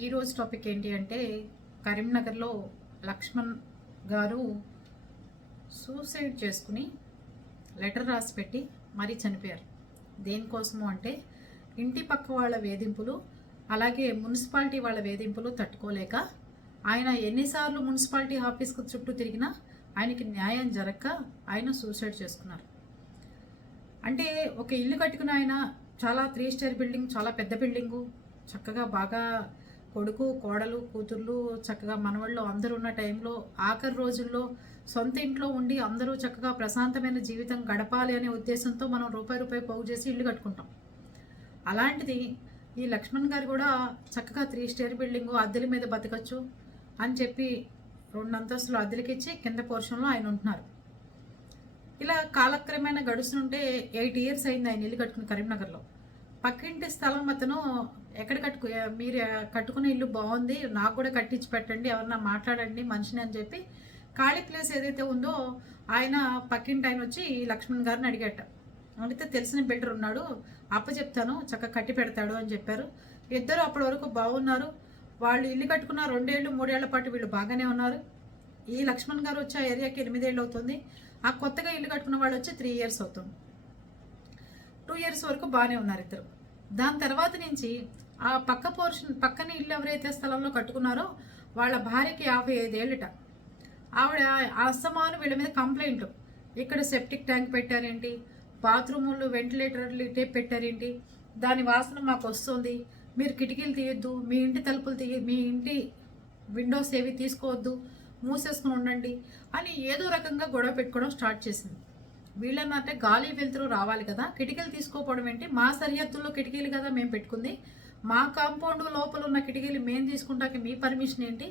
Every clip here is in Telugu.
ఈరోజు టాపిక్ ఏంటి అంటే కరీంనగర్లో లక్ష్మణ్ గారు సూసైడ్ చేసుకుని లెటర్ రాసి పెట్టి మరీ చనిపోయారు. దేనికోసము అంటే ఇంటి పక్క వాళ్ళ వేధింపులు అలాగే మున్సిపాలిటీ వాళ్ళ వేధింపులు తట్టుకోలేక ఆయన ఎన్నిసార్లు మున్సిపాలిటీ ఆఫీస్కు చుట్టూ తిరిగినా ఆయనకి న్యాయం జరగక ఆయన సూసైడ్ చేసుకున్నారు. అంటే ఒక ఇల్లు కట్టుకున్న ఆయన చాలా త్రీ స్టార్ బిల్డింగ్ చాలా పెద్ద బిల్డింగు చక్కగా బాగా కొడుకు కోడలు కూతుర్లు చక్కగా మనవాళ్ళు అందరూ ఉన్న టైంలో ఆఖరి రోజుల్లో సొంత ఇంట్లో ఉండి అందరూ చక్కగా ప్రశాంతమైన జీవితం గడపాలి అనే ఉద్దేశంతో మనం రూపాయి రూపాయి పోగు చేసి ఇల్లు కట్టుకుంటాం. అలాంటిది ఈ లక్ష్మణ్ గారు కూడా చక్కగా త్రీ స్టేర్ బిల్డింగు అద్దెల మీద బతకచ్చు అని చెప్పి రెండు అంతస్తులు అద్దెలకిచ్చి కింద పోర్షన్లో ఆయన ఉంటున్నారు. ఇలా కాలక్రమేణా గడుస్తుంటే ఎయిట్ ఇయర్స్ అయింది ఆయన ఇల్లు కట్టుకుని కరీంనగర్లో. పక్కింటి స్థలం అతను ఎక్కడ కట్టుకు మీరు కట్టుకునే ఇల్లు బాగుంది నాకు కూడా కట్టించి పెట్టండి ఎవరన్నా మాట్లాడండి మనిషిని అని చెప్పి ఖాళీ ప్లేస్ ఏదైతే ఉందో ఆయన పక్కింటి ఆయన వచ్చి ఈ లక్ష్మణ్ గారిని అడిగట. అడిగితే తెలిసిన బిల్డర్ ఉన్నాడు అప్ప చెప్తాను చక్కగా కట్టి పెడతాడు అని చెప్పారు. ఇద్దరు అప్పటి వరకు బాగున్నారు. వాళ్ళు ఇల్లు కట్టుకున్న రెండేళ్ళు మూడేళ్ళ పాటు వీళ్ళు బాగానే ఉన్నారు. ఈ లక్ష్మణ్ గారు వచ్చి ఆ ఏరియాకి ఎనిమిదేళ్ళు అవుతుంది. ఆ కొత్తగా ఇల్లు కట్టుకున్న వాళ్ళు వచ్చి త్రీ ఇయర్స్ అవుతుంది. టూ ఇయర్స్ వరకు బాగానే ఉన్నారు ఇద్దరు. దాని తర్వాత నుంచి ఆ పక్క పోర్షన్ పక్కన ఇల్లు ఎవరైతే స్థలంలో కట్టుకున్నారో వాళ్ళ భార్యకి యాభై ఐదేళ్ళట ఆవిడ అస్తమాను వీళ్ళ మీద కంప్లైంట్. ఇక్కడ సెప్టిక్ ట్యాంక్ పెట్టారేంటి? బాత్రూములు వెంటిలేటర్లు ఇటే పెట్టారేంటి? దాని వాసన మాకు వస్తుంది. మీరు కిటికీలు తీయొద్దు మీ ఇంటి తలుపులు తీయ మీ ఇంటి విండోస్ ఏవి తీసుకోవద్దు మూసేసుకుని ఉండండి అని ఏదో రకంగా గొడవ పెట్టుకోవడం స్టార్ట్ చేసింది. వీళ్ళన్నట్టే గాలి వెలుతురు రావాలి కదా. కిటికీలు తీసుకోపోవడం ఏంటి? మా సరిహద్దుల్లో కిటికీలు కదా మేము పెట్టుకుంది. మా కాంపౌండ్ లోపల ఉన్న కిటికీలు మేము తీసుకుంటాకి మీ పర్మిషన్ ఏంటి?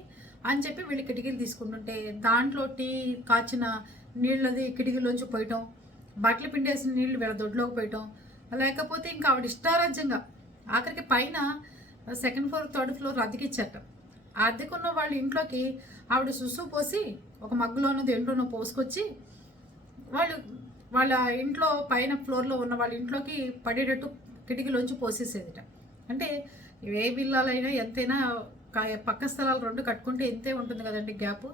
అని చెప్పి వీళ్ళు కిటికీలు తీసుకుంటుంటే దాంట్లో టీ కాచిన నీళ్ళది కిటికీలోంచి పోయటం బట్టలు పిండేసిన నీళ్ళు వీళ్ళ దొడ్లోకి పోయటం లేకపోతే ఇంకా ఆవిడ ఇష్టారాజ్యంగా ఆఖరికి పైన సెకండ్ ఫ్లోర్ థర్డ్ ఫ్లోర్ అద్దెకిచ్చారట ఆ అద్దెకున్న వాళ్ళ ఇంట్లోకి ఆవిడ సుసు పోసి ఒక మగ్గులోనో దేంట్లోనో పోసుకొచ్చి వాళ్ళు వాళ్ళ ఇంట్లో పైన ఫ్లోర్లో ఉన్న వాళ్ళ ఇంట్లోకి పడేటట్టు కిటికీలోంచి పోసేసేదిట. అంటే ఏ బిల్లాలైనా ఎంతైనా పక్క స్థలాలు రెండు కట్టుకుంటే ఎంతే ఉంటుంది కదండి గ్యాప్?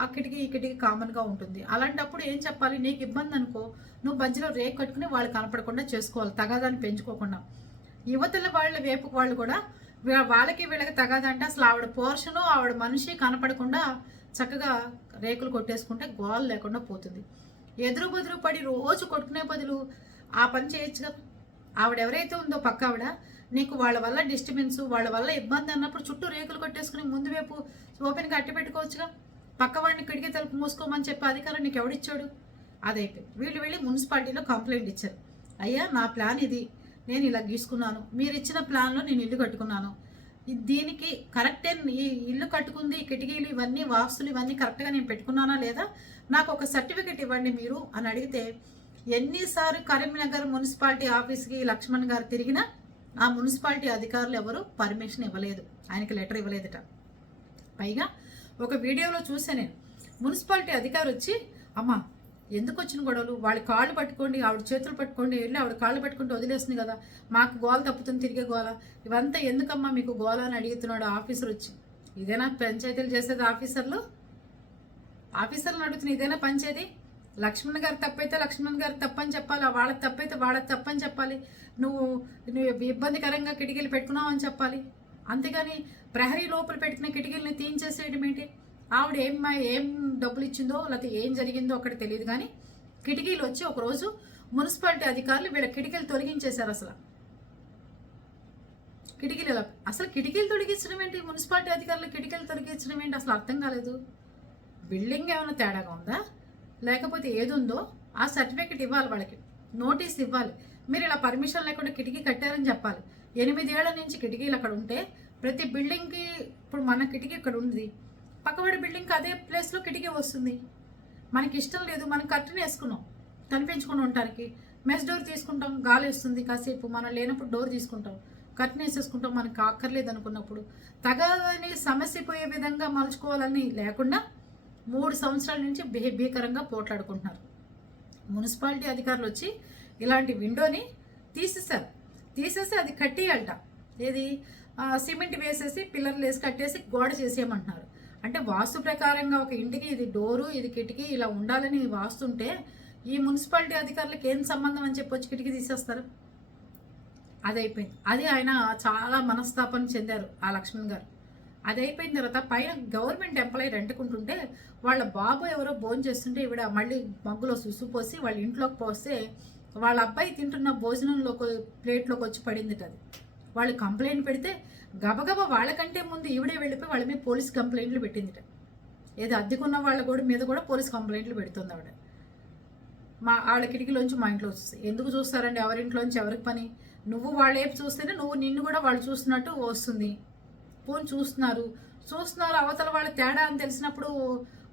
ఆ కిటికీ ఈ కిటికీ కామన్గా ఉంటుంది. అలాంటప్పుడు ఏం చెప్పాలి? నీకు ఇబ్బంది అనుకో నువ్వు మధ్యలో రేకు కట్టుకుని వాళ్ళు కనపడకుండా చేసుకోవాలి తగాదాన్ని పెంచుకోకుండా. యువతల వాళ్ళ వేపుకు వాళ్ళు కూడా వాళ్ళకి వీళ్ళకి తగాదంటే అసలు ఆవిడ పోర్షను ఆవిడ మనిషి కనపడకుండా చక్కగా రేకులు కొట్టేసుకుంటే గోల్ లేకుండా పోతుంది. ఎదురు బెదురు పడి రోజు కొట్టుకునే బదులు ఆ పని చేయొచ్చు కదా. ఆవిడ ఎవరైతే ఉందో పక్క ఆవిడ నీకు వాళ్ళ వల్ల డిస్టర్బెన్స్ వాళ్ళ వల్ల ఇబ్బంది అన్నప్పుడు చుట్టూ రేకులు కొట్టేసుకుని ముందు వైపు ఓపెన్గా అట్టి పెట్టుకోవచ్చుగా. పక్క వాడిని కిటికీ తలుపు మూసుకోమని చెప్పి అధికారం నీకు ఎవడిచ్చాడు అదైపోయింది. వీళ్ళు వెళ్ళి మున్సిపాలిటీలో కంప్లైంట్ ఇచ్చారు. అయ్యా నా ప్లాన్ ఇది. నేను ఇలా గీసుకున్నాను. మీరు ఇచ్చిన ప్లాన్లో నేను ఇల్లు కట్టుకున్నాను. దీనికి కరెక్టే ఈ ఇల్లు కట్టుకుంది కిటికీలు ఇవన్నీ వాస్తులు ఇవన్నీ కరెక్ట్గా నేను పెట్టుకున్నానా లేదా? నాకు ఒక సర్టిఫికెట్ ఇవ్వండి మీరు అని అడిగితే ఎన్నిసార్లు కరీంనగర్ మున్సిపాలిటీ ఆఫీస్కి లక్ష్మణ్ గారు తిరిగినా ఆ మున్సిపాలిటీ అధికారులు ఎవరు పర్మిషన్ ఇవ్వలేదు. ఆయనకి లెటర్ ఇవ్వలేదట. పైగా ఒక వీడియోలో చూసా నేను మున్సిపాలిటీ అధికారి వచ్చి అమ్మ ఎందుకు వచ్చిన గొడవలు? వాళ్ళ కాళ్ళు పట్టుకోండి ఆవిడ చేతులు పట్టుకోండి వెళ్ళి ఆవిడ కాళ్ళు పట్టుకుంటే వదిలేస్తుంది కదా మాకు గోల తప్పుతుంది తిరిగే గోల. ఇవంతా ఎందుకమ్మా మీకు గోల అని అడుగుతున్నాడు ఆఫీసర్ వచ్చి. ఇదేనా పంచాయతీలు చేసేది ఆఫీసర్లు? ఆఫీసర్లను అడుగుతున్న ఇదేనా పంచేది లక్ష్మణ్ గారు తప్పైతే లక్ష్మణ్ గారు తప్పని చెప్పాలి వాళ్ళ తప్పైతే వాళ్ళ తప్పని చెప్పాలి. నువ్వు నువ్వు ఇబ్బందికరంగా కిటికీలు పెట్టుకున్నావు అని చెప్పాలి. అంతేగాని ప్రహరీ లోపల పెట్టిన కిటికీలని తీయించేసేయడం ఏంటి? ఆవిడ ఏం ఏం డబ్బులు ఇచ్చిందో లేకపోతే ఏం జరిగిందో అక్కడ తెలియదు కానీ కిటికీలు వచ్చి ఒకరోజు మున్సిపాలిటీ అధికారులు వీళ్ళ కిటికీలు తొలగించేశారు అసలు. కిటికీలు ఎలా అసలు కిటికీలు తొలగించడం ఏంటి? మున్సిపాలిటీ అధికారులు కిటికీలు తొలగించడం ఏంటి? అసలు అర్థం కాలేదు. బిల్డింగ్ ఏమైనా తేడాగా ఉందా? లేకపోతే ఏది ఉందో ఆ సర్టిఫికెట్ ఇవ్వాలి వాళ్ళకి. నోటీస్ ఇవ్వాలి. మీరు ఇలా పర్మిషన్ లేకుండా కిటికీ కట్టారని చెప్పాలి. ఎనిమిదేళ్ళ నుంచి కిటికీలు అక్కడ ఉంటే ప్రతి బిల్డింగ్కి ఇప్పుడు మన కిటికీ ఇక్కడ ఉంది. పక్కవాడి బిల్డింగ్కి అదే ప్లేస్లో కిటికీ వస్తుంది. మనకి ఇష్టం లేదు. మనం కర్టెన్ వేసుకున్నాం. కనిపించుకుని ఉండటానికి మెస్ డోర్ తీసుకుంటాం. గాలి వస్తుంది కాసేపు. మనం లేనప్పుడు డోర్ తీసుకుంటాం. కర్టన్ వేసేసుకుంటాం. మనకు అక్కర్లేదు అనుకున్నప్పుడు. తగదని సమస్య పోయే విధంగా మలుచుకోవాలని లేకుండా మూడు సంవత్సరాల నుంచి భీ భీకరంగా పోట్లాడుకుంటున్నారు. మున్సిపాలిటీ అధికారులు వచ్చి ఇలాంటి విండోని తీసేశారు. తీసేసి అది కట్టేయాలట ఏది? సిమెంట్ వేసేసి పిల్లర్లు వేసి కట్టేసి గోడ చేసేయమంటున్నారు. అంటే వాస్తు ప్రకారంగా ఒక ఇంటికి ఇది డోరు ఇది కిటికీ ఇలా ఉండాలని వాస్తుంటే ఈ మున్సిపాలిటీ అధికారులకు ఏం సంబంధం అని చెప్పి వచ్చి కిటికీ తీసేస్తారు? అది అయిపోయింది అది ఆయన చాలా మనస్తాపన చెందారు ఆ లక్ష్మణ్ గారు. అది అయిపోయిన తర్వాత పైన గవర్నమెంట్ ఎంప్లాయీ రెంటుకుంటుంటే వాళ్ళ బాబు ఎవరో భోజనం చేస్తుంటే ఈవిడ మళ్ళీ మగ్గులో సుసు పోసి వాళ్ళ ఇంట్లోకి పోస్తే వాళ్ళ అబ్బాయి తింటున్న భోజనంలోకి ప్లేట్లోకి వచ్చి పడింది అది. వాళ్ళు కంప్లైంట్ పెడితే గబగబా వాళ్ళకంటే ముందు ఈవిడే వెళ్ళిపోయి వాళ్ళ మీద పోలీస్ కంప్లైంట్లు పెట్టిందిట. ఏదో అద్దెకున్న వాళ్ళ కూడా మీద కూడా పోలీస్ కంప్లైంట్లు పెడుతుంది ఆవిడ. మా ఆవిడ కిటికీలోంచి మా ఇంట్లో వస్తుంది. ఎందుకు చూస్తారండి? ఎవరింట్లోంచి ఎవరికి పని? నువ్వు వాళ్ళ వైపు చూస్తేనే నువ్వు నిన్ను కూడా వాళ్ళు చూస్తున్నట్టు వస్తుంది. ఫోన్ చూస్తున్నారు. చూస్తున్నారు అవతల వాళ్ళ తేడా అని తెలిసినప్పుడు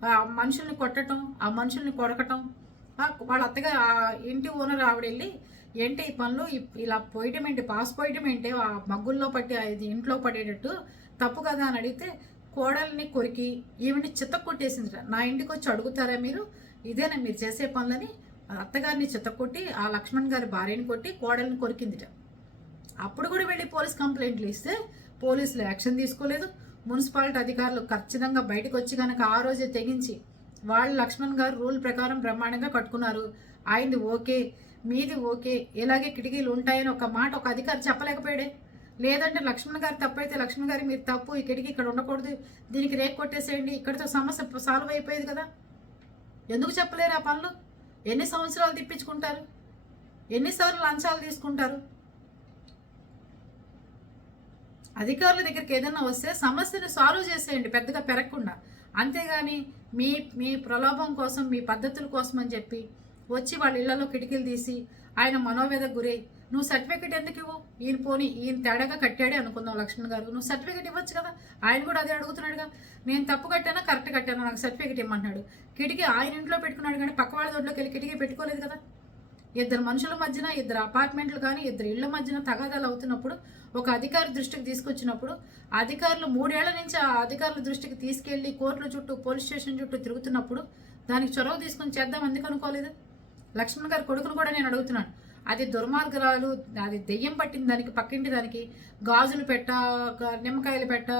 ఆ మనుషుల్ని కొట్టడం ఆ మనుషుల్ని కొడకటం. వాళ్ళ అత్తగా ఆ ఇంటి ఓనర్ ఆవిడ వెళ్ళి ఏంటి ఈ పనులు? ఇలా పోయటం ఏంటి? పాస్ పోయటం ఏంటి? ఆ మగ్గుల్లో పట్టి ఇది ఇంట్లో పడేటట్టు తప్పు కదా అని అడిగితే కోడల్ని కొరికి ఈవిని చిత్త కొట్టేసిందిట నా ఇంటికి వచ్చి అడుగుతారా మీరు? ఇదేనా మీరు చేసే పనులని? అత్తగారిని చిత్త కొట్టి ఆ లక్ష్మణ్ గారి భార్యని కొట్టి కోడల్ని కొరికిందిట. అప్పుడు కూడా వెళ్ళి పోలీస్ కంప్లైంట్లు ఇస్తే పోలీసులు యాక్షన్ తీసుకోలేదు. మున్సిపాలిటీ అధికారులు ఖచ్చితంగా బయటకు వచ్చి కనుక ఆ రోజే తెగించి వాళ్ళు లక్ష్మణ్ గారు రూల్ ప్రకారం బ్రహ్మాండంగా కట్టుకున్నారు. ఆయనది ఓకే మీది ఓకే ఇలాగే కిటికీలు ఉంటాయని ఒక మాట ఒక అధికారి చెప్పలేకపోయాడే. లేదంటే లక్ష్మణ్ గారు తప్పైతే లక్ష్మణ్ గారి మీరు తప్పు ఈ కిటికీ ఇక్కడ ఉండకూడదు. దీనికి రేక్ కొట్టేసేయండి ఇక్కడితో సమస్య సాల్వ్ అయిపోయేది కదా. ఎందుకు చెప్పలేరు ఆ పనులు? ఎన్ని సంవత్సరాలు తిప్పించుకుంటారు? ఎన్నిసార్లు లంచాలు తీసుకుంటారు? అధికారుల దగ్గరికి ఏదైనా వస్తే సమస్యను సాల్వ్ చేసేయండి పెద్దగా పెరగకుండా. అంతేగాని మీ మీ ప్రలోభం కోసం మీ పద్ధతుల కోసం అని చెప్పి వచ్చి వాళ్ళ ఇళ్ళలో కిటికీలు తీసి ఆయన మనోవేదకు గురై నువ్వు సర్టిఫికెట్ ఎందుకు ఇవ్వు? ఈయన పోని ఈయన తేడాగా కట్టాడే అనుకుందాం లక్ష్మణ్ గారు. నువ్వు సర్టిఫికెట్ ఇవ్వచ్చు కదా? ఆయన కూడా అదే అడుగుతున్నాడుగా. నేను తప్పు కట్టానా? కరెక్ట్ కట్టానా? నాకు సర్టిఫికెట్ ఇవ్వమన్నాడు కిటికీ ఆయన ఇంట్లో పెట్టుకున్నాడు కానీ పక్క వాళ్ళ దొడ్లోకి వెళ్ళి కిటికీ పెట్టుకోలేదు కదా? ఇద్దరు మనుషుల మధ్యన ఇద్దరు అపార్ట్మెంట్లు కానీ ఇద్దరు ఇళ్ళ మధ్యన తగాదాలు అవుతున్నప్పుడు ఒక అధికారి దృష్టికి తీసుకొచ్చినప్పుడు అధికారులు మూడేళ్ళ నుంచి ఆ అధికారుల దృష్టికి తీసుకెళ్ళి కోర్టుల చుట్టూ పోలీస్ స్టేషన్ చుట్టూ తిరుగుతున్నప్పుడు దానికి చొరవ తీసుకొని చేద్దాం ఎందుకు అనుకోలేదు? లక్ష్మణ్ గారి కొడుకును కూడా నేను అడుగుతున్నాను. అది దుర్మార్గురాలు అది దెయ్యం పట్టింది దానికి పక్కింటి దానికి గాజులు పెట్ట నిమ్మకాయలు పెట్ట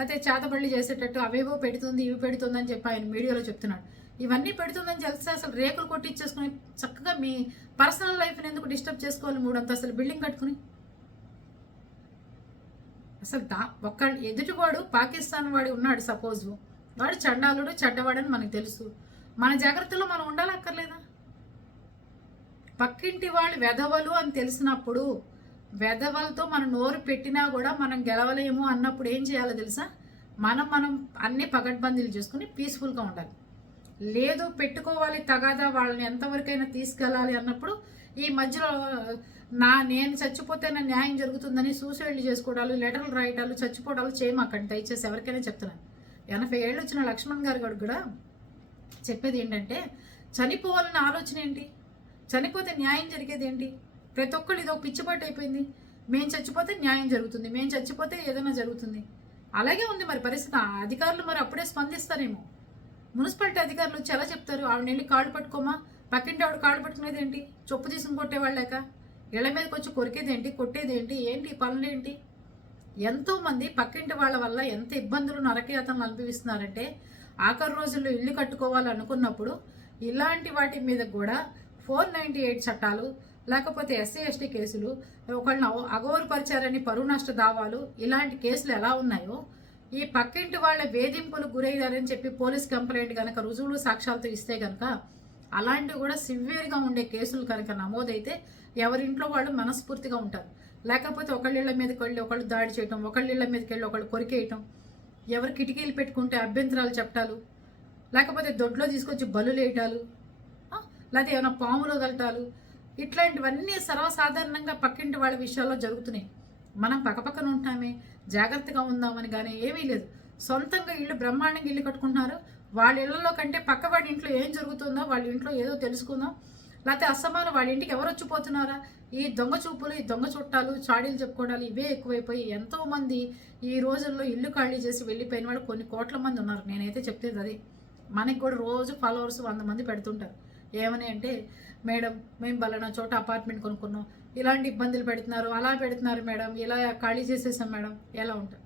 అయితే చేతబళ్ళు చేసేటట్టు అవేవో పెడుతుంది ఇవి పెడుతుంది అని చెప్పి ఆయన వీడియోలో చెప్తున్నాడు. ఇవన్నీ పెడుతుందని తెలిస్తే అసలు రేకులు కొట్టించేసుకుని చక్కగా మీ పర్సనల్ లైఫ్ని ఎందుకు డిస్టర్బ్ చేసుకోవాలి మూడంత అసలు బిల్డింగ్ కట్టుకుని? అసలు దా ఒక్క ఎదుటివాడు పాకిస్తాన్ వాడు ఉన్నాడు సపోజ్. వాడు చండాలుడు చెడ్డవాడని మనకు తెలుసు. మన జాగ్రత్తలో మనం ఉండాలక్కర్లేదా? పక్కింటి వాళ్ళు వెధవలు అని తెలిసినప్పుడు వెధవలతో మనం నోరు పెట్టినా కూడా మనం గెలవలేము అన్నప్పుడు ఏం చేయాలో తెలుసా? మనం మనం అన్ని పగడ్బందీలు చేసుకుని పీస్ఫుల్గా ఉండాలి. లేదు పెట్టుకోవాలి తగాదా వాళ్ళని ఎంతవరకైనా తీసుకెళ్ళాలి అన్నప్పుడు ఈ మధ్యలో నా నేను చచ్చిపోతే నా న్యాయం జరుగుతుందని సూసైడ్లు చేసుకోవడాలు లెటర్లు రాయటాలు చచ్చిపోవడాలు చేయమాకండి. దయచేసి ఎవరికైనా చెప్తున్నాను. ఎనభై ఏళ్ళు వచ్చిన లక్ష్మణ్ గారు కూడా చెప్పేది ఏంటంటే చనిపోవాలన్న ఆలోచన ఏంటి? చనిపోతే న్యాయం జరిగేది ఏంటి? ప్రతి ఒక్కళ్ళు ఇదో పిచ్చిపాటు అయిపోయింది. మేము చచ్చిపోతే న్యాయం జరుగుతుంది. మేము చచ్చిపోతే ఏదైనా జరుగుతుంది. అలాగే ఉంది మరి పరిస్థితి. ఆ అధికారులు మరి అప్పుడే స్పందిస్తారేమో. మున్సిపాలిటీ అధికారులు చాలా చెప్తారు ఆవిడ వెళ్ళి కాళ్ళు పట్టుకోమా? పక్కింటి ఆవిడ కాళ్ళు పట్టుకునేది ఏంటి చొప్పు తీసుకుని కొట్టేవాళ్ళక ఇళ్ళ మీదకి వచ్చి కొరికేది ఏంటి? కొట్టేది ఏంటి ఏంటి? ఈ ఎంతో మంది పక్కింటి వాళ్ళ వల్ల ఎంత ఇబ్బందులు నరకయాతనలు అనుభవిస్తున్నారంటే ఆఖరి రోజుల్లో ఇల్లు కట్టుకోవాలనుకున్నప్పుడు ఇలాంటి వాటి మీద కూడా ఫోర్ నైంటీ ఎయిట్ చట్టాలు లేకపోతే ఎస్సీ ఎస్టీ కేసులు ఒకళ్ళని అగౌరపరిచారని పరువు నష్ట దావాలు ఇలాంటి కేసులు ఎలా ఉన్నాయో ఈ పక్కింటి వాళ్ళ వేధింపులు గురయ్యారని చెప్పి పోలీస్ కంప్లైంట్ కనుక రుజువులు సాక్ష్యాలతో ఇస్తే కనుక అలాంటివి కూడా సివియర్గా ఉండే కేసులు కనుక నమోదైతే ఎవరింట్లో వాళ్ళు మనస్ఫూర్తిగా ఉంటారు. లేకపోతే ఒకళ్ళిళ్ళ మీదకి వెళ్ళి ఒకళ్ళు దాడి చేయటం ఒకళ్ళిళ్ళ మీదకి వెళ్ళి ఒకళ్ళు కొరికేయటం ఎవరు కిటికీలు పెట్టుకుంటే అభ్యంతరాలు చెప్పటాలు లేకపోతే దొడ్లో తీసుకొచ్చి బలు వేయటాలు లేకపోతే ఏమైనా పాములు వదలటాలు ఇట్లాంటివన్నీ సర్వసాధారణంగా పక్కింటి వాళ్ళ విషయాల్లో జరుగుతున్నాయి. మనం పక్కపక్కన ఉంటామే జాగ్రత్తగా ఉందామని కానీ ఏమీ లేదు. సొంతంగా ఇల్లు బ్రహ్మాండంగా ఇల్లు కట్టుకుంటున్నారు. వాళ్ళ ఇళ్ళలో కంటే పక్కవాడి ఇంట్లో ఏం జరుగుతుందో వాళ్ళ ఇంట్లో ఏదో తెలుసుకుందాం. లేకపోతే అసమానం వాళ్ళ ఇంటికి ఎవరు వచ్చిపోతున్నారా? ఈ దొంగ చూపులు ఈ దొంగ చుట్టాలు చాడీలు చెప్పుకోవడాలు ఇవే ఎక్కువైపోయి ఎంతోమంది ఈ రోజుల్లో ఇల్లు ఖాళీ చేసి వెళ్ళిపోయిన వాళ్ళు కొన్ని కోట్ల మంది ఉన్నారు. నేనైతే చెప్తేది అది. మనకి కూడా రోజు ఫాలోవర్స్ వంద మంది పెడుతుంటారు. ఏమని అంటే మేడం మేము బలనా చోట అపార్ట్మెంట్ కొనుక్కున్నాం. ఇలాంటి ఇబ్బందులు పెడుతున్నారు అలా పెడుతున్నారు మేడం ఇలా ఖాళీ చేసేసాం మేడం ఎలా ఉంటుంది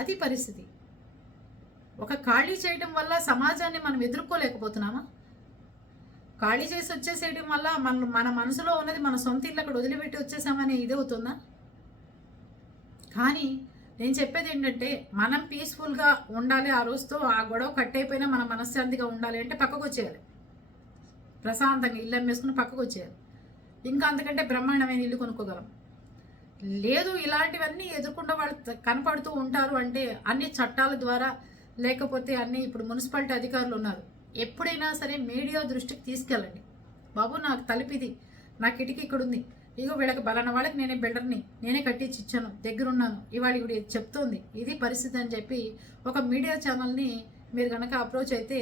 అది పరిస్థితి. ఒక ఖాళీ చేయడం వల్ల సమాజాన్ని మనం ఎదుర్కోలేకపోతున్నామా? ఖాళీ చేసి వచ్చేసేయడం వల్ల మన మన మనసులో ఉన్నది మన సొంత ఇల్లు అక్కడ వదిలిపెట్టి వచ్చేసామనే ఇది అవుతుందా? కానీ నేను చెప్పేది ఏంటంటే మనం పీస్ఫుల్గా ఉండాలి ఆ రోజుతో ఆ గొడవ కట్ అయిపోయినా మనం మనశ్శాంతిగా ఉండాలి అంటే పక్కకు వచ్చేయాలి. ప్రశాంతంగా ఇల్లు అమ్మేసుకుని పక్కకు వచ్చేయాలి. ఇంకా అంతకంటే బ్రహ్మాండమైన ఇల్లు కొనుక్కోగలం. లేదు ఇలాంటివన్నీ ఎదుర్కొంటే వాళ్ళు కనపడుతూ ఉంటారు అంటే అన్ని చట్టాల ద్వారా లేకపోతే అన్ని ఇప్పుడు మున్సిపాలిటీ అధికారులు ఉన్నారు. ఎప్పుడైనా సరే మీడియా దృష్టికి తీసుకెళ్ళండి. బాబు నాకు తలిపిది నా కిటికీ ఇక్కడ ఉంది ఇగో వీళ్ళకి బలాన వాళ్ళకి నేనే బిల్డర్ని నేనే కట్టించి ఇచ్చాను. దగ్గరున్నాను. ఇవాళ ఇవి చెప్తోంది. ఇది పరిస్థితి అని చెప్పి ఒక మీడియా ఛానల్ని మీరు కనుక అప్రోచ్ అయితే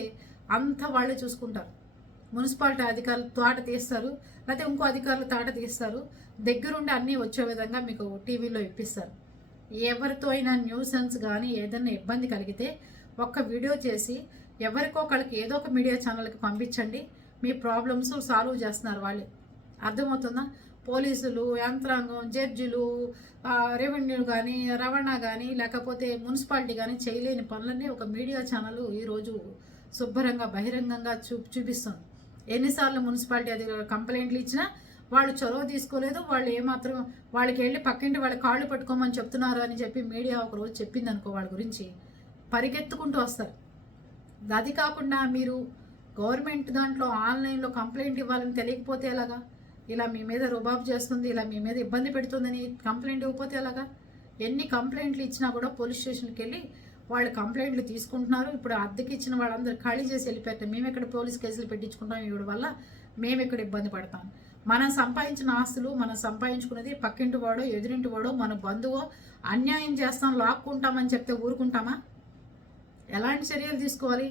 అంత వాళ్ళే చూసుకుంటారు. మున్సిపాలిటీ అధికారులు తోట తీస్తారు లేకపోతే ఇంకో అధికారులు తాట తీస్తారు. దగ్గరుండి అన్నీ వచ్చే విధంగా మీకు టీవీలో ఇప్పిస్తారు. ఎవరితో అయినా న్యూసెన్స్ కానీ ఏదైనా ఇబ్బంది కలిగితే ఒక్క వీడియో చేసి ఎవరికో ఒకళ్ళకి ఏదో ఒక మీడియా ఛానల్కి పంపించండి. మీ ప్రాబ్లమ్స్ సాల్వ్ చేస్తున్నారు వాళ్ళే. అర్థమవుతుందా? పోలీసులు యంత్రాంగం జడ్జిలు రెవెన్యూ కానీ రవాణా కానీ లేకపోతే మున్సిపాలిటీ కానీ చేయలేని పనులన్నీ ఒక మీడియా ఛానల్ ఈరోజు శుభ్రంగా బహిరంగంగా చూ చూపిస్తుంది. ఎన్నిసార్లు మున్సిపాలిటీ అది కంప్లైంట్లు ఇచ్చినా వాళ్ళు చొరవ తీసుకోలేదు. వాళ్ళు ఏమాత్రం వాళ్ళకి వెళ్ళి పక్కింటి వాళ్ళ కాళ్ళు పట్టుకోమని చెప్తున్నారు అని చెప్పి మీడియా ఒకరోజు చెప్పింది అనుకో వాళ్ళ గురించి పరిగెత్తుకుంటూ వస్తారు. అది కాకుండా మీరు గవర్నమెంట్ దాంట్లో ఆన్లైన్లో కంప్లైంట్ ఇవ్వాలని తెలియకపోతే ఎలాగా? ఇలా మీ మీద రుబాబ్ చేస్తుంది ఇలా మీ మీద ఇబ్బంది పెడుతుందని కంప్లైంట్ ఇవ్వకపోతే ఎలాగా? ఎన్ని కంప్లైంట్లు ఇచ్చినా కూడా పోలీస్ స్టేషన్కి వెళ్ళి వాళ్ళు కంప్లైంట్లు తీసుకుంటున్నారు. ఇప్పుడు అద్దెకి ఇచ్చిన వాళ్ళందరూ ఖాళీ చేసి వెళ్ళిపోతారు మేము ఇక్కడ పోలీస్ కేసులు పెట్టించుకుంటాం ఇవి వల్ల మేము ఇక్కడ ఇబ్బంది పడతాం. మనం సంపాదించిన ఆస్తులు మనం సంపాదించుకున్నది పక్కింటి వాడో ఎదురింటి వాడో మన బంధువో అన్యాయం చేస్తాం లాక్కుంటామని చెప్తే ఊరుకుంటామా? ఎలాంటి చర్యలు తీసుకోవాలి?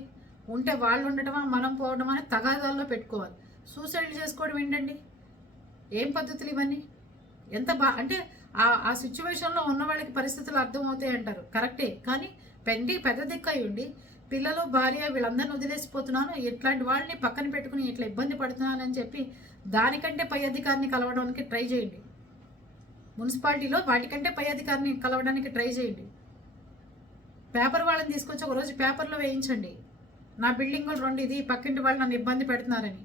ఉంటే వాళ్ళు ఉండటమా మనం పోవడం అని తగాదాల్లో పెట్టుకోవాలి. సూసైడ్ చేసుకోవడం ఏంటండి? ఏం పద్ధతులు ఇవన్నీ? ఎంత బా అంటే ఆ ఆ సిచ్యువేషన్లో ఉన్న వాళ్ళకి పరిస్థితులు అర్థమవుతాయి అంటారు. కరెక్టే కానీ పెండి పెద్ద దిక్కు ఉండి పిల్లలు భార్య వీళ్ళందరిని వదిలేసిపోతున్నాను. ఇట్లాంటి వాళ్ళని పక్కన పెట్టుకుని ఇట్లా ఇబ్బంది పడుతున్నానని చెప్పి దానికంటే పై అధికారిని కలవడానికి ట్రై చేయండి. మున్సిపాలిటీలో వాటికంటే పై అధికారిని కలవడానికి ట్రై చేయండి. పేపర్ వాళ్ళని తీసుకొచ్చి ఒకరోజు పేపర్లో వేయించండి. నా బిల్డింగ్ రెండు ఇది పక్కింటి వాళ్ళు నన్ను ఇబ్బంది పెడుతున్నారని.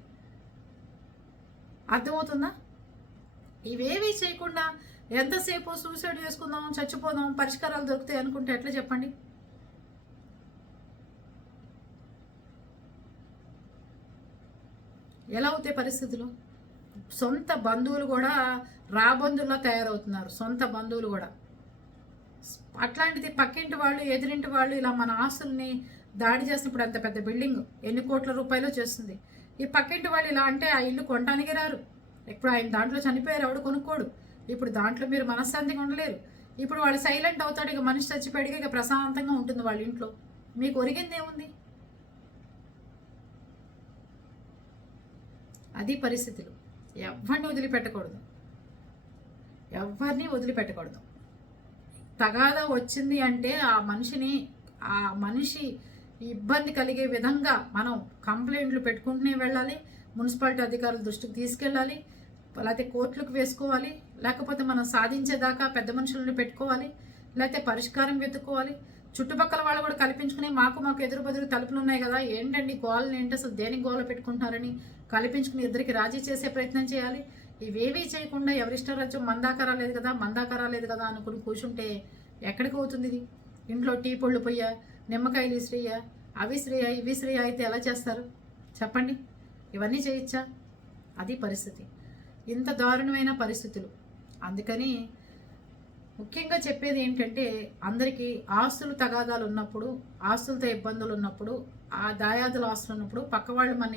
అర్థమవుతుందా? ఇవేవి చేయకుండా ఎంతసేపు సూసైడ్ చేసుకుందాం చచ్చిపోదాం పరిష్కారాలు దొరుకుతాయి అనుకుంటే ఎట్లా చెప్పండి? ఎలా అవుతాయి పరిస్థితులు? సొంత బంధువులు కూడా రాబంధువుల్లో తయారవుతున్నారు సొంత బంధువులు కూడా. అట్లాంటిది పక్కింటి వాళ్ళు ఎదురింటి వాళ్ళు ఇలా మన ఆస్తుల్ని దాడి చేసినప్పుడు అంత పెద్ద బిల్డింగ్ ఎన్ని కోట్ల రూపాయలు చేస్తుంది. ఈ పక్కింటి వాళ్ళు ఇలా అంటే ఆ ఇల్లు కొనడానికి రారు. ఇప్పుడు ఆయన దాంట్లో చనిపోయారు ఎవడు కొనుక్కోడు. ఇప్పుడు దాంట్లో మీరు మనశ్శాంతిగా ఉండలేరు. ఇప్పుడు వాళ్ళు సైలెంట్ అవుతాడు ఇక మనిషి చచ్చిపోయాడు ఇక ప్రశాంతంగా ఉంటుంది వాళ్ళ ఇంట్లో. మీకు ఒరిగింది ఏముంది? అది పరిస్థితులు. ఎవరిని వదిలిపెట్టకూడదు. ఎవరిని వదిలిపెట్టకూడదు. తగాదా వచ్చింది అంటే ఆ మనిషిని ఆ మనిషి ఇబ్బంది కలిగే విధంగా మనం కంప్లైంట్లు పెట్టుకుంటూనే వెళ్ళాలి మున్సిపాలిటీ అధికారుల దృష్టికి తీసుకెళ్ళాలి లేకపోతే కోర్టులకు వేసుకోవాలి లేకపోతే మనం సాధించేదాకా పెద్ద మనుషులను పెట్టుకోవాలి లేకపోతే పరిష్కారం వెతుక్కోవాలి. చుట్టుపక్కల వాళ్ళు కూడా కల్పించుకుని మాకు మాకు ఎదురు బదురు తలుపులు ఉన్నాయి కదా ఏంటండి గోలని ఏంటి అసలు దేనికి గోల పెట్టుకుంటున్నారని కల్పించుకుని ఇద్దరికి రాజీ చేసే ప్రయత్నం చేయాలి. ఇవేవీ చేయకుండా ఎవరిష్టం రాజ్యం మందాకరా లేదు కదా మందాకరా లేదు కదా అనుకుని కూర్చుంటే ఎక్కడికి అవుతుంది ఇది? ఇంట్లో టీ పొళ్ళు పొయ్య నిమ్మకాయలు ఇస్త్రీయా అవి శ్రేయ ఇవి శ్రేయ అయితే ఎలా చేస్తారు? చెప్పండి. ఇవన్నీ చేయొచ్చా? అది పరిస్థితి. ఇంత దారుణమైన పరిస్థితులు. అందుకని ముఖ్యంగా చెప్పేది ఏంటంటే అందరికీ ఆస్తులు తగాదాలు ఉన్నప్పుడు ఆస్తులతో ఇబ్బందులు ఉన్నప్పుడు ఆ దాయాదుల ఆస్తులు ఉన్నప్పుడు పక్క వాళ్ళు మన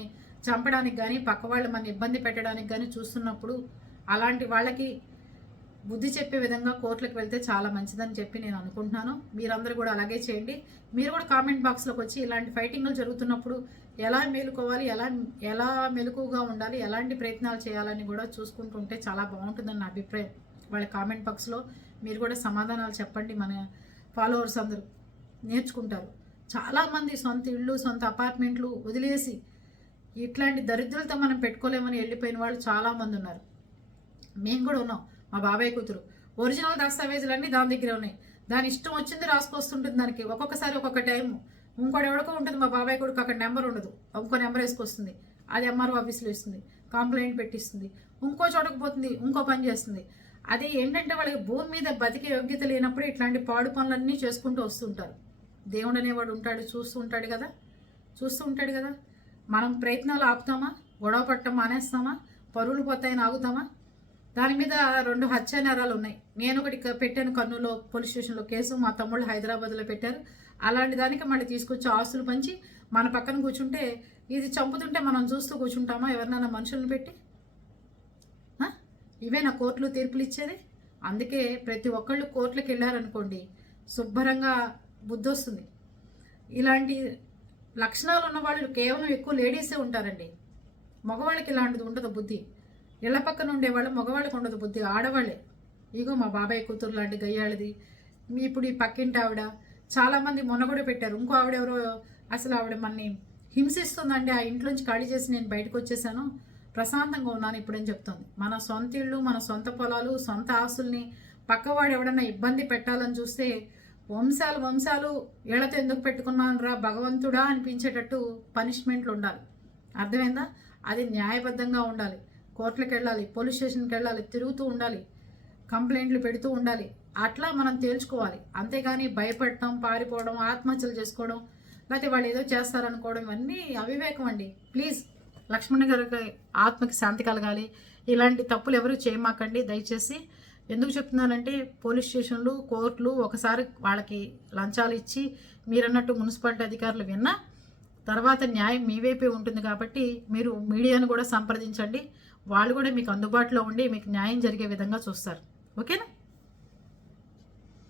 చంపడానికి కానీ పక్క వాళ్ళు మన ఇబ్బంది పెట్టడానికి కానీ చూస్తున్నప్పుడు అలాంటి వాళ్ళకి బుద్ధి చెప్పే విధంగా కోర్టులకు వెళ్తే చాలా మంచిదని చెప్పి నేను అనుకుంటున్నాను. మీరందరూ కూడా అలాగే చేయండి. మీరు కూడా కామెంట్ బాక్స్లోకి వచ్చి ఇలాంటి ఫైటింగ్లు జరుగుతున్నప్పుడు ఎలా మేలుకోవాలి ఎలా ఎలా మెలకుగా ఉండాలి ఎలాంటి ప్రయత్నాలు చేయాలని కూడా చూసుకుంటుంటే చాలా బాగుంటుందని నా అభిప్రాయం. వాళ్ళ కామెంట్ బాక్స్లో మీరు కూడా సమాధానాలు చెప్పండి మన ఫాలోవర్స్ అందరూ నేర్చుకుంటారు. చాలామంది సొంత ఇళ్ళు సొంత అపార్ట్మెంట్లు వదిలేసి ఇట్లాంటి దరిద్రులతో మనం పెట్టుకోలేమని వెళ్ళిపోయిన వాళ్ళు చాలామంది ఉన్నారు. మేము కూడా ఉన్నాం మా బాబాయ్ కూతురు. ఒరిజినల్ దస్తావేజులన్నీ దాని దగ్గర ఉన్నాయి. దాని ఇష్టం వచ్చింది రాసుకొస్తుంటుంది దానికి ఒక్కొక్కసారి ఒక్కొక్క టైము. ఇంకోటి ఎవరికో ఉంటుంది మా బాబాయ్ కొడుకు అక్కడ నెంబర్ ఉండదు. ఇంకో నెంబర్ వేసుకొస్తుంది. అది ఎంఆర్ఓ ఆఫీస్లో ఇస్తుంది. కంప్లైంట్ పెట్టిస్తుంది. ఇంకో చోటకు పోతుంది ఇంకో పని చేస్తుంది. అది ఏంటంటే వాళ్ళకి భూమి మీద బతికే యోగ్యత లేనప్పుడు ఇట్లాంటి పాడు పనులన్నీ చేసుకుంటూ వస్తుంటారు దేవుడు అనేవాడు ఉంటాడు చూస్తూ ఉంటాడు కదా? చూస్తూ ఉంటాడు కదా? మనం ప్రయత్నాలు ఆపుతామా? గొడవ పట్టం మానేస్తామా? పరువులు పోతాయని ఆగుతామా? దాని మీద రెండు హత్య నేరాలు ఉన్నాయి. నేను ఒకటి పెట్టాను కర్నూలులో పోలీస్ స్టేషన్లో కేసు మా తమ్ముళ్ళు హైదరాబాద్లో పెట్టారు. అలాంటి దానికి మళ్ళీ తీసుకొచ్చి ఆస్తులు పంచి మన పక్కన కూర్చుంటే ఇది చంపుతుంటే మనం చూస్తూ కూర్చుంటామా? ఎవరినైనా మనుషులను పెట్టి? ఇవే నా కోర్టులు తీర్పులు ఇచ్చేది. అందుకే ప్రతి ఒక్కళ్ళు కోర్టులకు వెళ్ళారనుకోండి శుభ్రంగా బుద్ధి వస్తుంది ఇలాంటి లక్షణాలు ఉన్న వాళ్ళు కేవలం ఎక్కువ లేడీసే ఉంటారండి. మగవాళ్ళకి ఇలాంటిది ఉండదు బుద్ధి. ఇళ్ళ పక్కన ఉండేవాళ్ళు మగవాళ్ళకి ఉండదు బుద్ధి ఆడవాళ్ళే. ఇగో మా బాబాయ్ కూతురు లాంటి గయ్యాళ్ళది మీ ఇప్పుడు ఈ పక్కింటి ఆవిడ. చాలామంది మొన్న కూడా పెట్టారు. ఇంకో ఆవిడెవరో అసలు ఆవిడ మనని హింసిస్తుందండి. ఆ ఇంట్లోంచి ఖాళీ చేసి నేను బయటకు వచ్చేసాను. ప్రశాంతంగా ఉన్నాను ఇప్పుడని చెప్తుంది. మన సొంత ఇళ్ళు మన సొంత పొలాలు సొంత ఆస్తుల్ని పక్కవాడు ఎవడన్నా ఇబ్బంది పెట్టాలని చూస్తే వంశాలు వంశాలు ఇళ్ళతో ఎందుకు పెట్టుకున్నాను రా భగవంతుడా అనిపించేటట్టు పనిష్మెంట్లు ఉండాలి. అర్థమైందా? అది న్యాయబద్ధంగా ఉండాలి. కోర్టులకు వెళ్ళాలి పోలీస్ స్టేషన్కి వెళ్ళాలి తిరుగుతూ ఉండాలి కంప్లైంట్లు పెడుతూ ఉండాలి. అట్లా మనం తేల్చుకోవాలి. అంతేగాని భయపడటం పారిపోవడం ఆత్మహత్యలు చేసుకోవడం లేకపోతే వాళ్ళు ఏదో చేస్తారనుకోవడం ఇవన్నీ అవివేకం అండి. ప్లీజ్ లక్ష్మణ్ గారికి ఆత్మకి శాంతి కలగాలి. ఇలాంటి తప్పులు ఎవరు చేయమాకండి. దయచేసి ఎందుకు చెప్తున్నానంటే పోలీస్ స్టేషన్లు కోర్టులు ఒకసారి వాళ్ళకి లంచాలు ఇచ్చి మీరన్నట్టు మున్సిపాలిటీ అధికారులు విన్నా తర్వాత న్యాయం మీ వైపే ఉంటుంది కాబట్టి మీరు మీడియాను కూడా సంప్రదించండి. వాళ్ళు కూడా మీకు అందుబాటులో ఉండి మీకు న్యాయం జరిగే విధంగా చూస్తారు. ఓకేనా?